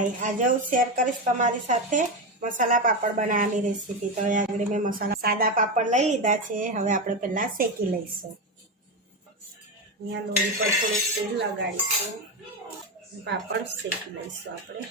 હાય, આજે હું શેર કરીશ તમારી સાથે મસાલા પાપડ બનાવવાની રેસીપી। તો અહીંયા આગળ મેં મસાલા સાદા પાપડ લઈ લીધા છે। હવે આપણે પહેલાં શેકી લઈશું। અહીંયા લોહી પર થોડું તેલ લગાડીશું, પાપડ શેકી લઈશું આપણે।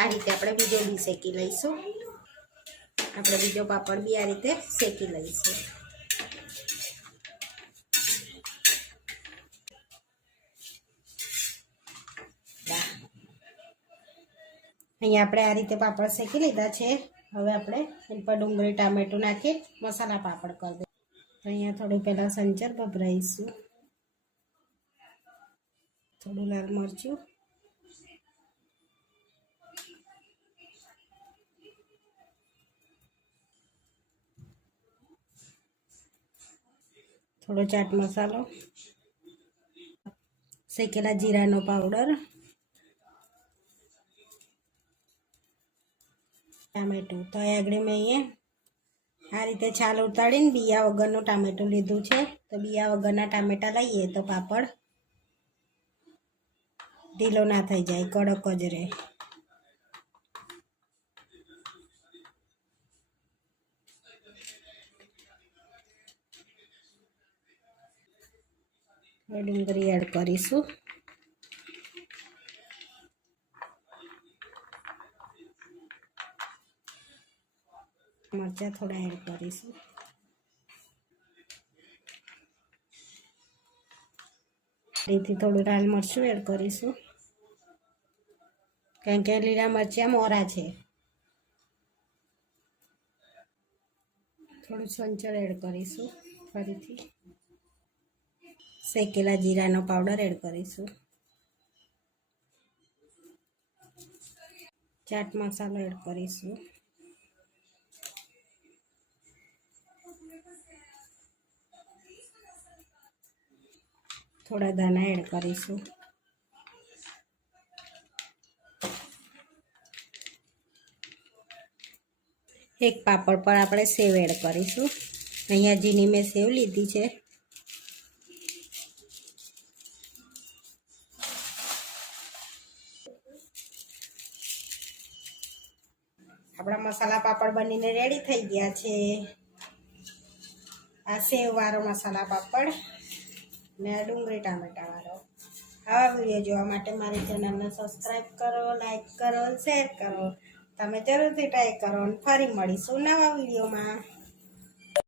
આ રીતે આપણે બીજો બી શેકી લઈશું। આપણે બીજો પાપડ બી આ રીતે શેકી લઈશું। અહીંયા આપણે આ રીતે પાપડ શેકી લીધા છે। હવે આપણે એના પર ડુંગળી ટામેટું નાખી મસાલા પાપડ કરી દઈએ। તો અહીંયા થોડું પહેલાં સંચર ભભરાઈશું, થોડું લાલ મરચું, થોડો ચાટ મસાલો, શેકેલા જીરાનો પાવડર, ટામેટું। તો આગળ મેં અહીંયા આ રીતે છાલ ઉતારીને બિયા વગરનું ટામેટું લીધું છે। તો બિયા વગરના ટામેટા લઈએ તો પાપડ ઢીલો ના થઈ જાય, કડક જ રહે। ડુંગળી એડ કરીશું, મરચાં થોડા એડ કરીશું, ફરીથી થોડું લાલ મરચું એડ કરીશું, કારણ કે લીલા મરચાં મોરા છે। થોડું સંચર એડ કરીશું, ફરીથી શેકેલા જીરાનો પાવડર એડ કરીશું, ચાટ મસાલો એડ કરીશું, થોડા ધાણા એડ કરીશું, એક પાપડ પર આપણે સેવ એડ કરીશું। અહીંયા જીની મેં સેવ લીધી છે। આપણા મસાલા પાપડ બનીને રેડી થઈ ગયા છે। આ સેવ વાળો મસાલા પાપડ ને ડુંગળી ટામેટા વાળો। આવા વિડીયો જોવા માટે મારી ચેનલને સબસ્ક્રાઈબ કરો, લાઈક કરો, શેર કરો। તમે જરૂરથી ટ્રાય કરો અને ફરી મળીશું નવા વિડીયોમાં।